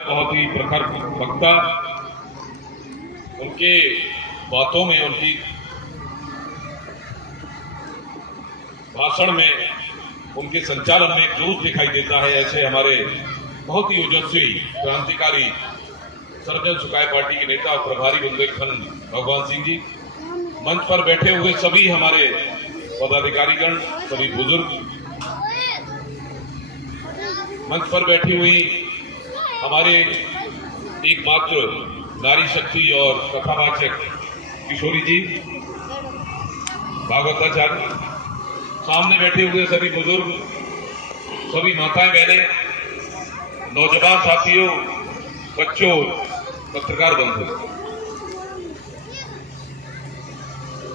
बहुत ही प्रखर वक्ता, उनके बातों में, उनकी भाषण में, उनके संचालन में एक जोश दिखाई देता है। ऐसे हमारे बहुत ही ओजस्वी क्रांतिकारी सर्वजन सुखाय पार्टी के नेता और प्रभारी बुंदेलखंड भगवान सिंह जी, मंच पर बैठे हुए सभी हमारे पदाधिकारीगण, सभी बुजुर्ग, मंच पर बैठी हुई हमारे एकमात्र नारी शक्ति और कथावाचक किशोरी जी, भागवताचार्य, सामने बैठे हुए सभी बुजुर्ग, सभी माताएं बहनें, नौजवान साथियों, बच्चों, पत्रकार बंधु,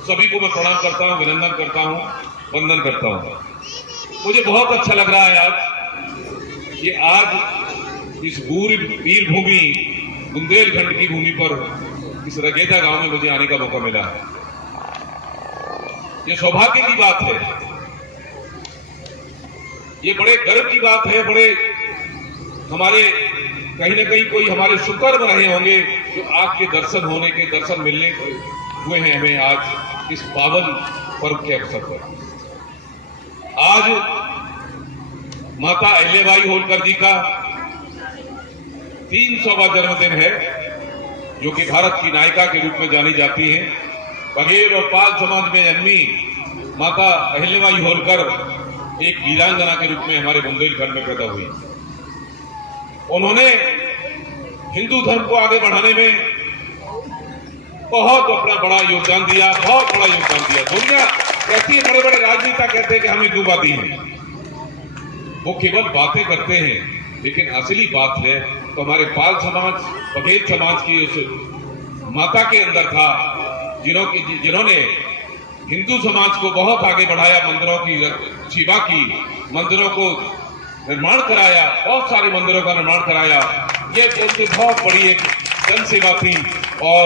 सभी को मैं प्रणाम करता हूं, अभिनंदन करता हूं, वंदन करता हूं। मुझे बहुत अच्छा लग रहा है आज इस वीर भूमि बुंदेलखंड की भूमि पर इस रगेदा गांव में मुझे आने का मौका मिला है। ये सौभाग्य की बात है, ये बड़े गर्व की बात है। बड़े हमारे कहीं ना कहीं कोई हमारे सुकर्म रहे होंगे जो आपके दर्शन मिलने हुए हैं हमें आज इस पावन पर्व के अवसर पर। आज माता अहिल्याबाई होलकर जी का 300वां जन्मदिन है, जो कि भारत की नायिका के रूप में जानी जाती हैं। बघेल और पाल समाज में जन्मी माता अहिल्याबाई होलकर एक वीरांगना के रूप में हमारे बुंदेलखंड में पैदा हुई। उन्होंने हिंदू धर्म को आगे बढ़ाने में बहुत अपना बड़ा योगदान दिया, बहुत बड़ा योगदान दिया। दुनिया कहती है, बड़े बड़े राजनेता कहते हैं कि हम हिंदूवादी हैं, वो केवल बातें करते हैं, लेकिन असली बात है तो हमारे पाल समाज, बघेल समाज की उस माता के अंदर था, जिन्होंने हिंदू समाज को बहुत आगे बढ़ाया, मंदिरों की सेवा की, मंदिरों को निर्माण कराया, बहुत सारे मंदिरों का निर्माण कराया। ये उनकी बहुत बड़ी एक जन सेवा थी और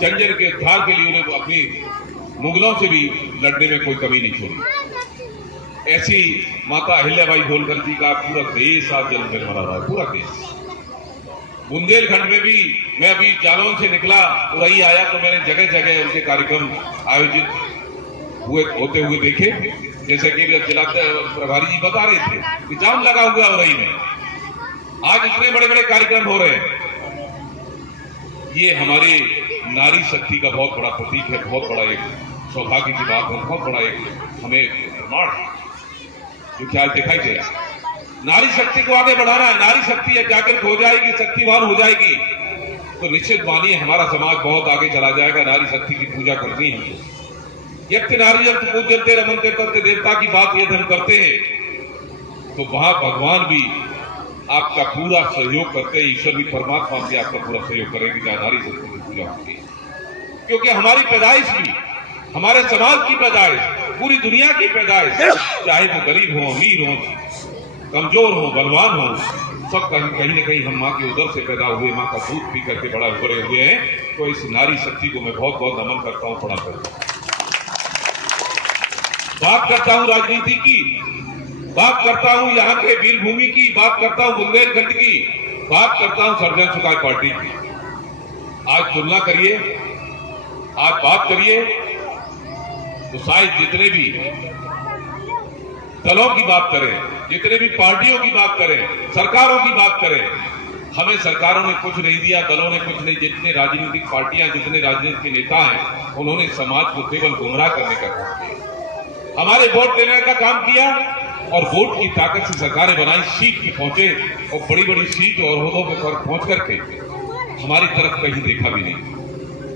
जंजर के उद्धार के लिए उन्हें अपनी मुगलों से भी लड़ने में कोई कमी नहीं छोड़ी। ऐसी माता अहिल्याबाई होलकर जी का पूरा देश आज जन्मदिन मना रहा है, पूरा देश। बुंदेलखंड में भी मैं अभी जालौन से निकला, उरई आया तो मैंने जगह जगह उनके कार्यक्रम आयोजित होते हुए देखे। जैसे कि जिला प्रभारी जी बता रहे थे कि जाम लगा हुआ उरई में, आज इतने बड़े बड़े कार्यक्रम हो रहे हैं। ये हमारी नारी शक्ति का बहुत बड़ा प्रतीक है, बहुत बड़ा एक सौभाग्य की बात है, बहुत बड़ा एक हमें प्रमाण जो क्या दिखाई दे रहा है। नारी शक्ति को आगे बढ़ाना है, नारी शक्ति जागृत हो जाएगी, शक्तिवान हो जाएगी तो निश्चित मानिए हमारा समाज बहुत आगे चला जाएगा। नारी शक्ति की पूजा करनी है। यज्ञ नारी यंत्र पूजनते रमनते करते देवता की बात यदि हम करते हैं तो वहां भगवान भी आपका पूरा सहयोग करते हैं, ईश्वर भी, परमात्मा भी आपका पूरा सहयोग करेंगे जहां नारी शक्ति की पूजा होती है। क्योंकि हमारी पैदाइश भी, हमारे समाज की पैदाइश, पूरी दुनिया की पैदाइश, चाहे वो गरीब हो, अमीर हो, कमजोर हो, बलवान हो, सब कहीं न कहीं हम माँ के उदर से पैदा हुए, माँ का दूध पी करके बड़े हुए हैं। तो इस नारी शक्ति को मैं बहुत बहुत नमन करता हूँ, प्रणाम करता हूँ। बात करता हूँ राजनीति की, बात करता हूँ यहाँ के वीर भूमि की, बात करता हूँ बुंदेलखंड की, बात करता हूँ सर्वजन सुखाय पार्टी की। आज तुलना करिए, आज बात करिए तो शायद जितने भी दलों की बात करें, जितने भी पार्टियों की बात करें, सरकारों की बात करें, हमें सरकारों ने कुछ नहीं दिया, दलों ने कुछ नहीं। जितने राजनीतिक पार्टियां, जितने राजनीतिक नेता हैं, उन्होंने समाज को केवल गुमराह करने का काम किया, हमारे वोट देने का काम किया और वोट की ताकत से सरकारें बनाई, सीट पे पहुंचे और बड़ी बड़ी सीट और ओहदों पर पहुंच करके हमारी तरफ कहीं देखा भी नहीं।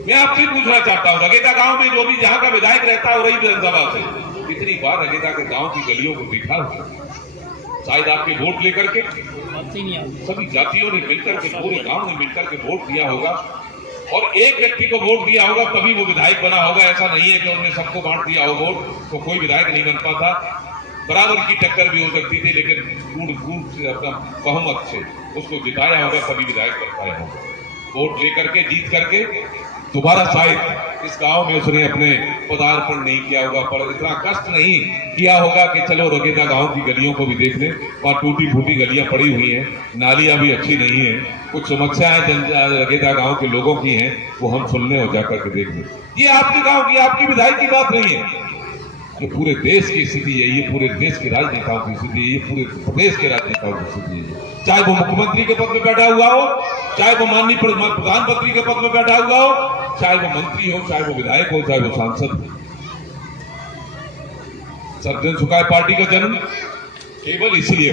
मैं आपसे पूछना चाहता हूं, रगेदा गांव में जो भी जहां का विधायक रहता है रही विधानसभा से, कितनी बार रगेदा के गांव की गलियों को देखा होगा? शायद आपके वोट लेकर के सभी जातियों ने मिलकर के, पूरे गांव ने मिलकर के वोट दिया होगा और एक व्यक्ति को वोट दिया होगा तभी वो विधायक बना होगा। ऐसा नहीं है कि उन्होंने सबको बांट दिया हो वोट तो कोई विधायक नहीं बन पाता। बराबर की टक्कर भी हो सकती थी, लेकिन कूट से, अपना बहुमत से उसको जिताया होगा तभी विधायक बन पाया होगा। वोट लेकर के, जीत करके दोबारा शायद इस गांव में उसने अपने पदार्पण नहीं किया होगा, पर इतना कष्ट नहीं किया होगा कि चलो रगेदा गांव की गलियों को भी देख लें। वहाँ टूटी फूटी गलियां पड़ी हुई हैं, नालियां भी अच्छी नहीं है, कुछ समस्याएं रगेदा गांव के लोगों की हैं, वो हम सुनने और जाकर के देख लें। ये आपके गांव की, आपकी विधायक की बात नहीं है, ये पूरे देश की स्थिति है, ये पूरे देश के राजनेताओं की स्थिति है, ये पूरे प्रदेश के राजनेताओं की स्थिति है। चाहे वो मुख्यमंत्री के पद में बैठा हुआ हो, चाहे वो माननीय प्रधानमंत्री के पद में बैठा हुआ हो, चाहे वो मंत्री हो, चाहे वो विधायक हो, चाहे वो सांसद हो। सर्वजन सुखाय पार्टी का जन्म केवल इसलिए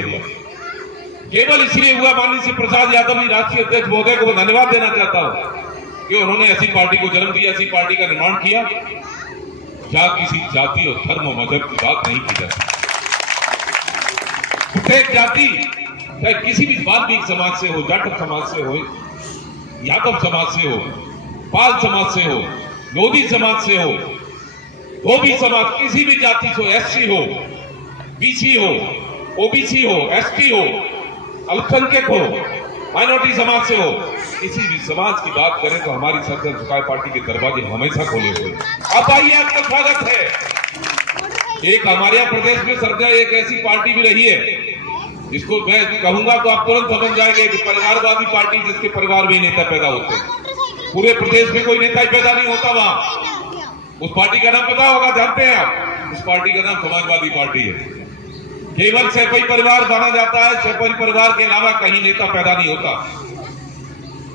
हुआ, माननीय श्री प्रसाद यादव जी राष्ट्रीय अध्यक्ष महोदय को मैं धन्यवाद देना चाहता हूं कि उन्होंने ऐसी पार्टी को जन्म दिया, ऐसी पार्टी का निर्माण किया जहां किसी जाति और धर्म और मजहब की बात नहीं की जाती। प्रत्येक जाति चाहे किसी भी वाल्मीकि समाज से हो, जाटव समाज से हो, यादव समाज से हो, पाल समाज से हो, लोधी समाज से हो, धोबी समाज, किसी भी जाति से हो, एससी हो, बीसी हो, ओबीसी हो, एसटी हो, अल्पसंख्यक हो, माइनॉरिटी समाज से हो, किसी भी समाज की बात करें तो हमारी सर्वजन सुखाय पार्टी के दरवाजे हमेशा खोले हुए। आप आइए, आपका स्वागत है। एक हमारे यहाँ प्रदेश में सरकार एक ऐसी पार्टी भी रही है जिसको मैं कहूंगा तो आप तुरंत समझ जाएंगे कि परिवारवादी पार्टी, जिसके परिवार में नेता पैदा होते हैं। पूरे प्रदेश में कोई नेता ही पैदा नहीं होता वहां। उस पार्टी का नाम पता होगा, जानते हैं आप? उस पार्टी का नाम समाजवादी पार्टी है। केवल सैफई परिवार माना जाता है, सैफई परिवार के अलावा कहीं नेता पैदा नहीं होता।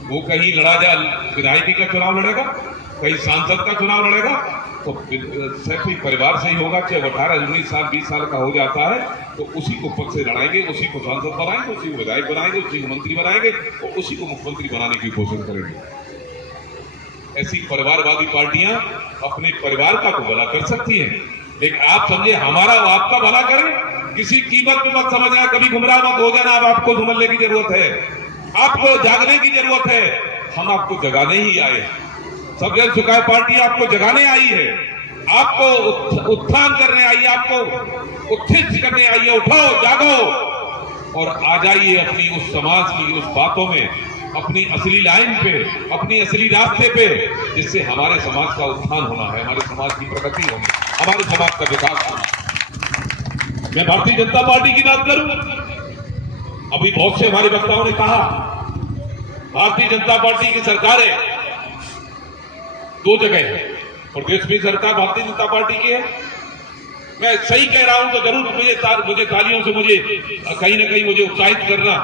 वो कहीं विधायकी का चुनाव लड़ेगा, कहीं सांसद का चुनाव लड़ेगा तो सैफई परिवार से ही होगा। चाहे 18, 19 साल, 20 साल का हो जाता है तो उसी को पद से लड़ाएंगे, उसी को सांसद बनाएंगे, उसी को विधायक बनाएंगे, उसी को मंत्री बनाएंगे और उसी को मुख्यमंत्री बनाने की कोशिश करेंगे। ऐसी परिवारवादी पार्टियां अपने परिवार का तो भला कर सकती हैं, लेकिन आप समझे हमारा आपका भला करें, किसी कीमत में मत समझना, कभी गुमराह मत हो जाना। अब आपको समझने की जरूरत है, आपको जागने की जरूरत है। हम आपको जगाने ही आए हैं। सर्वजन सुखाय पार्टी आपको जगाने आई है, आपको उत्थान करने आई है, आपको उत्थित करने आई है। उठाओ, जागो और आ जाइए अपनी उस समाज की उस बातों में, अपनी असली लाइन पे, अपनी असली रास्ते पे, जिससे हमारे समाज का उत्थान होना है, हमारे समाज की प्रगति होगी, हमारे समाज का विकास होना। मैं भारतीय जनता पार्टी की बात करूं, अभी बहुत से हमारे वक्ताओं ने कहा भारतीय जनता पार्टी की सरकार है, दो जगह है। प्रदेश में सरकार भारतीय जनता पार्टी की है। मैं सही कह रहा हूं तो जरूर मुझे तालियों से मुझे कहीं ना कहीं मुझे उत्साहित करना।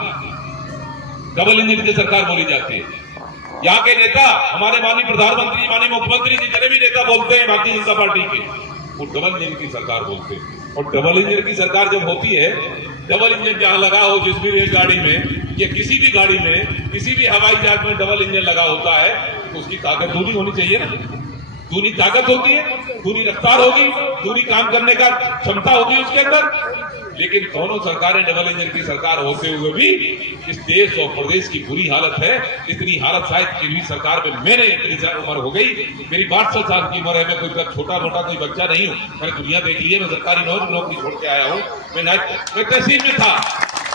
डबल इंजन की सरकार बोली जाती है। यहाँ के नेता, हमारे माननीय प्रधानमंत्री, माननीय मुख्यमंत्री, जितने भी नेता बोलते हैं भारतीय जनता पार्टी के, वो डबल इंजन की सरकार बोलते हैं। और डबल इंजन की सरकार जब होती है, डबल इंजन जहां लगा हो, जिस भी रेलगाड़ी में या किसी भी गाड़ी में, किसी भी हवाई जहाज में डबल इंजन लगा होता है तो उसकी ताकत दूनी होनी चाहिए ना। दूनी ताकत होती है, दूनी रफ्तार होगी, दूनी काम करने का क्षमता होगी उसके अंदर। लेकिन दोनों सरकारें डबल इंजन की सरकार होते हुए भी इस देश और प्रदेश की बुरी हालत है। इतनी हालत शायद किसी सरकार में, मैंने इतनी उम्र हो गई, मेरी 62 साल की उम्र है, मैं कोई छोटा मोटा कोई बच्चा नहीं हूँ, मैंने दुनिया देख ली है। मैं सरकारी नौकरी छोड़ के आया हूँ, मैं तहसील में था,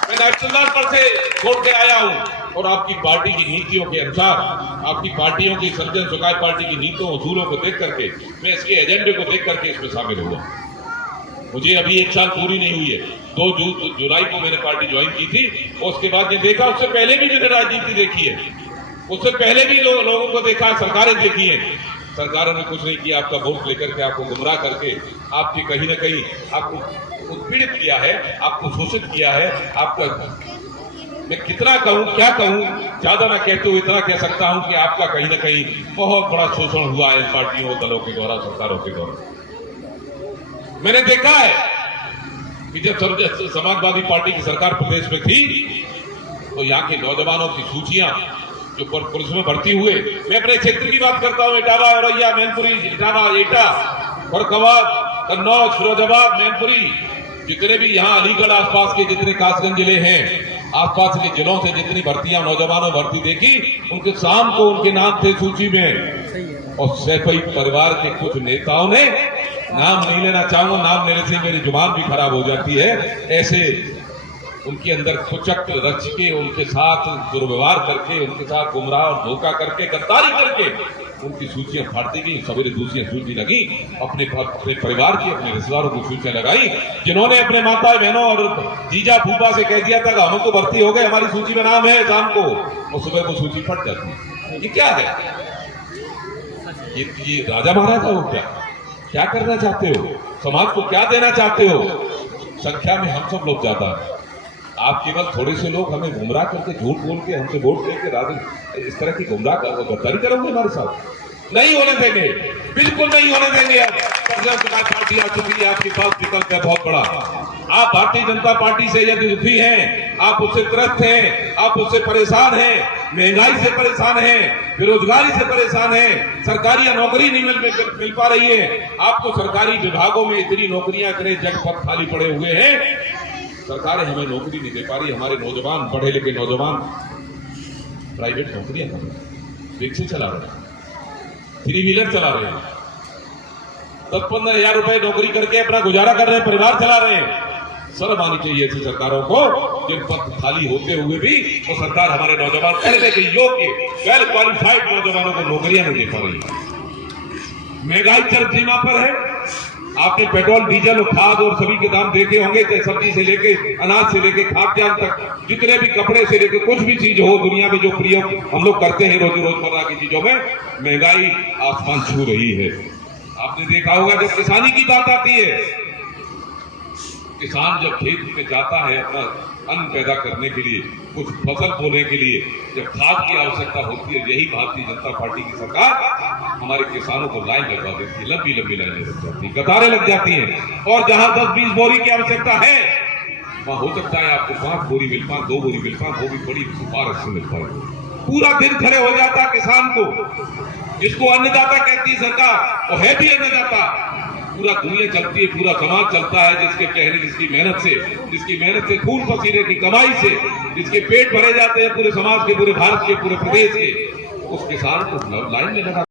मैं नायब पर से छोड़ के आया हूँ। और आपकी पार्टी की नीतियों के अनुसार, आपकी पार्टियों की, सर्वजन सुखाय पार्टी की नीतियों उसूलों को देख करके, मैं इसके एजेंडे को देख करके इसमें शामिल हुआ। मुझे अभी 1 साल पूरी नहीं हुई है। 2 जुलाई को मैंने पार्टी ज्वाइन की थी और उसके बाद ये देखा, उससे पहले भी मैंने राजनीति देखी है, उससे पहले भी लोगों को देखा, सरकारें देखी है। सरकारों ने कुछ नहीं किया, आपका वोट लेकर के, आपको गुमराह करके, आपके कहीं ना कहीं आपको उत्पीड़ित किया है, आपको शोषित किया है। आपका, मैं कितना कहूं, क्या कहूं, ज्यादा ना कहते हुए इतना कह सकता हूं कि आपका कहीं ना कहीं बहुत बड़ा शोषण हुआ है पार्टियों, दलों के द्वारा, सरकारों के द्वारा। मैंने देखा है कि जब समाजवादी पार्टी की सरकार प्रदेश में थी तो यहाँ के नौजवानों की सूचियां जो पुलिस में भर्ती हुए, मैं अपने क्षेत्र की बात करता हूँ, इटावा, औरैया, मैनपुरी, इटावा, एटा, फरुखाबाद, कन्नौज, फिरोजाबाद, मैनपुरी, जितने भी यहाँ अलीगढ़ आसपास के जितने कासगंज जिले हैं, आसपास के जिलों से जितनी भर्तियां, नौजवानों भर्ती देखी, उनके शाम को उनके नाम थे सूची में। और सैफई परिवार के कुछ नेताओं ने, नाम नहीं लेना चाहूंगा, नाम लेने से मेरी जुबान भी खराब हो जाती है, ऐसे उनके अंदर कुचक्र रच के, उनके साथ दुर्व्यवहार करके, उनके साथ गुमराह और धोखा करके, गद्दारी करके उनकी सूचियां फाड़ती गई, सवेरे दूसरी सूची लगी, अपने परिवार की, अपने रिश्तेदारों की सूचियां लगाई, जिन्होंने अपने माता बहनों और जीजा फूफा से कह दिया था कि हम तो भर्ती हो गए, हमारी सूची में नाम है, शाम को और सुबह को सूची फट जाती है। ये क्या है? ये राजा महाराजा हो क्या करना चाहते हो? समाज को क्या देना चाहते हो? संख्या में हम सब लोग ज्यादा हैं, आप केवल थोड़े से लोग हमें गुमराह करके, झूठ बोल के, हमसे वोट लेके राजनीति इस तरह की गुमराह गद्दारी करोगे हमारे साथ? नहीं होने देंगे, बिल्कुल नहीं होने देंगे। पार्टी आ चुकी है, आपके पास विकल्प है बहुत बड़ा। आप भारतीय जनता पार्टी से यदि दुखी हैं, आप उससे त्रस्त हैं, आप उससे परेशान हैं, महंगाई से परेशान हैं, बेरोजगारी से परेशान हैं, सरकारी नौकरी नहीं मिल पा रही है, आपको सरकारी विभागों में इतनी नौकरियां करें, जगपथ खाली पड़े हुए हैं, सरकारें हमें नौकरी नहीं दे पा रही, हमारे नौजवान, पढ़े लिखे नौजवान प्राइवेट नौकरियां कर रहे हैं, रिक्शे चला रहे हैं, थ्री व्हीलर चला रहे हैं, 10-15 हजार रुपए नौकरी करके अपना गुजारा कर रहे हैं, परिवार चला रहे हैं। शर्म आनी चाहिए ऐसी सरकारों को, जिन पद खाली होते हुए भी वो सरकार हमारे नौजवान, पहले के योग्य, वेल क्वालिफाइड नौजवानों को नौकरियां नहीं दे पा रही। महंगाई चरम सीमा पर है। आपने पेट्रोल, डीजल और खाद और सभी के दाम देखे होंगे, चाहे सब्जी से लेके, अनाज से लेके, खाद्यान्न तक, जितने भी कपड़े से लेके कुछ भी चीज हो दुनिया में जो प्रयोग हम लोग करते हैं रोजमर्रा की चीजों में, महंगाई आसमान छू रही है। आपने देखा होगा जब किसानी की बात आती है, किसान जब खेत में जाता है अपना अन्न पैदा करने के लिए, कुछ फसल बोने के लिए, जब खाद की आवश्यकता होती है, यही भारतीय जनता पार्टी की सरकार हमारे किसानों को लाइन लगवा देती है, लंबी लंबी लाइनें लग जाती है, कतारें लग जाती हैं। और जहां 10-20 बोरी की आवश्यकता है, वहां हो सकता है आपको 5 बोरी मिल पाए, 2 बोरी मिल पाए, वो भी बड़ी सिफारिश से मिल पाए। पूरा दिन खड़े हो जाता किसान को, जिसको अन्नदाता कहती है सरकार, और है भी अन्नदाता। पूरा दुनिया चलती है, पूरा समाज चलता है जिसके कहने, जिसकी मेहनत से खून पसीने की कमाई से जिसके पेट भरे जाते हैं पूरे समाज के, पूरे भारत के, पूरे प्रदेश के, उस किसान को लाइन में लगा